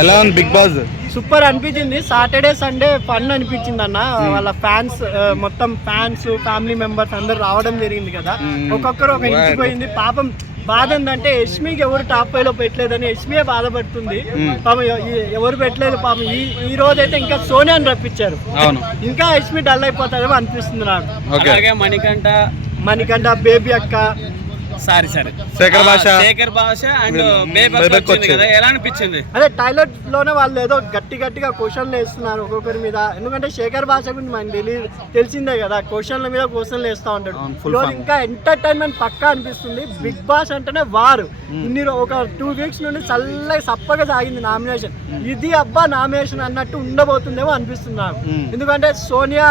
ఎలా ఉంది big boss? Super అనిపించింది. సాటర్డే సండే ఫన్ అనిపించింది అన్న. వాళ్ళ ఫ్యాన్స్ మొత్తం ఫ్యాన్స్ ఫ్యామిలీ మెంబర్స్ అందరు రావడం జరిగింది కదా. ఒక్కొక్కరు ఒక ఇంటికి పోయింది. పాపం బాధ ఏంటంటే యష్మికి ఎవరు టాప్ 5 లో పెట్టలేదని యష్మియే బాధపడుతుంది. పాపం ఎవరు పెట్టలేదు పాపం. ఈ రోజు అయితే ఇంకా సోనియాని రప్పించారు. ఇంకా యష్మి డల్ అయిపోతారేమో అనిపిస్తుంది నాకు. మణికంఠ బేబీ అక్క శేఖర్ భాష అండ్ ఎలా అనిపించింది? అదే టాయిలెట్ లోనే వాళ్ళు ఏదో గట్టిగా క్వశ్చన్లు వేస్తున్నారు ఒక్కొక్కరి మీద. ఎందుకంటే శేఖర్ భాష గురించి మనకి తెలిసిందే కదా, క్వశ్చన్ల మీద క్వశ్చన్లు వేస్తూ ఉంటాడు. ఈరోజు ఇంకా ఎంటర్టైన్మెంట్ పక్కా అనిపిస్తుంది. బిగ్ బాస్ అంటేనే వారు ఒక 2 వీక్స్ నుండి చల్లగా సప్పగా సాగింది నామినేషన్. ఇది అబ్బా నామినేషన్ అన్నట్టు ఉండబోతుందేమో అనిపిస్తుంది నాకు. ఎందుకంటే సోనియా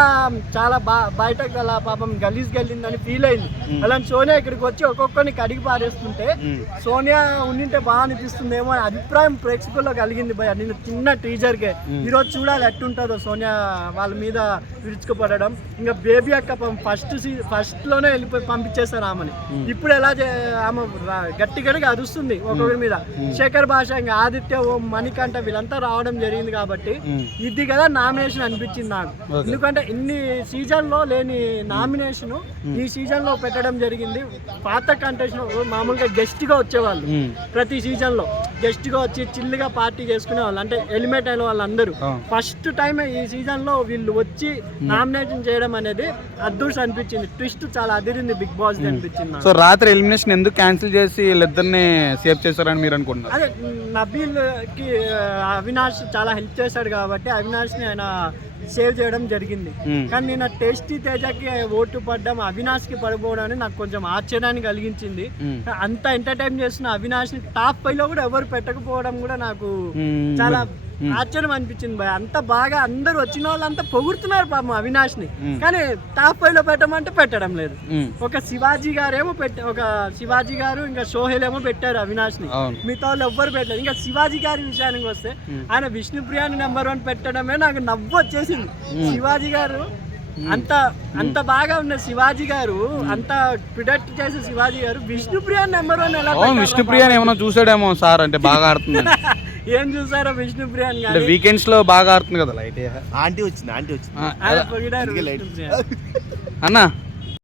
చాలా బయటకు అలా పాపం గలీందని ఫీల్ అయింది. అలాంటి సోనియా ఇక్కడికి వచ్చి ఒక్కొక్కరిని కడిగి పారేస్తుంటే సోనియా ఉండింటే బాగా అనిపిస్తుందేమో అని అభిప్రాయం ప్రేక్షకుల్లో కలిగింది భయ. నేను చిన్న టీజర్కే ఈరోజు చూడాలి ఎట్టుంటుందో సోనియా వాళ్ళ మీద విరుచుకుపడడం. ఇంకా బేబీ అక్క ఫస్ట్ లోనే వెళ్ళిపోయి పంపించేస్తారు ఆమెని. ఇప్పుడు ఎలా ఆమె గట్టిగా అరుస్తుంది ఒక్కొక్కరి మీద. శేఖర్ భాష ఇంకా ఆదిత్య ఓ మణికంఠ వీళ్ళంతా రావడం జరిగింది కాబట్టి ఇది కదా నామినేషన్ అనిపించింది నాకు. ఎందుకంటే ఇన్ని సీజన్ లో లేని నామినేషన్ ఈ సీజన్ లో పెట్టడం జరిగింది. పాత కంటెస్టెంట్ మామూలుగా గెస్ట్ గా వచ్చేవాళ్ళు ప్రతి సీజన్ లో గెస్ట్ గా వచ్చి చిల్లుగా పార్టీ చేసుకునే వాళ్ళు, అంటే ఎలిమినేట్ అయిన వాళ్ళందరూ. ఫస్ట్ టైం ఈ సీజన్ లో వీళ్ళు వచ్చి నామినేషన్ చేయడం అనేది అద్భుతం అనిపించింది. ట్విస్ట్ చాలా అదిరింది బిగ్ బాస్ అనిపించింది. సో రాత్రి ఎలిమినేషన్ ఎందుకు క్యాన్సిల్ చేసి వీళ్ళిద్దరిని సేవ్ చేశారని మీరు అనుకుంటున్నారు? అదే నబీల్ కి అవినాష్ చాలా హెల్ప్ చేశాడు కాబట్టి అవినాష్ ని ఆయన సేవ్ చేయడం జరిగింది. కానీ నేను టేస్టీ తేజకి ఓటు పడ్డం అవినాష్ కి పడిపోవడం అని నాకు కొంచెం ఆశ్చర్యాన్ని కలిగించింది. అంత ఎంటర్టైన్ చేస్తున్న అవినాష్ ని టాప్ 5 లో కూడా ఎవరు పెట్టకపోవడం కూడా నాకు చాలా ఆశ్చర్యం అనిపించింది భయ. అంత బాగా అందరు వచ్చిన వాళ్ళంతా పొగుడుతున్నారు పాపం అవినాష్ ని, కానీ టాప్ 5 లో పెట్టమంటే పెట్టడం లేదు. ఒక శివాజీ గారు ఇంకా సోహెల్ ఏమో పెట్టారు అవినాష్ ని, మిగతా వాళ్ళు ఎవ్వరు పెట్టలేదు. ఇంకా శివాజీ గారి విషయానికి వస్తే ఆయన విష్ణుప్రియాని నెంబర్ 1 పెట్టడమే నాకు నవ్వు వచ్చేసింది. శివాజీ గారు అంత బాగా ఉన్న శివాజీ గారు, అంత ప్రిడక్ట్ చేసే శివాజీ గారు విష్ణుప్రియాని నెంబర్ 1 ఎలా? విష్ణుప్రియాని ఏమైనా చూసాడేమో సార్, అంటే బాగా ఆడుతుంది. ఏం చూసారో విష్ణుప్రియాని వీకెండ్స్ లో బాగా ఆడుతుంది కదా. లైట్ ఆంటీ వచ్చింది అన్న.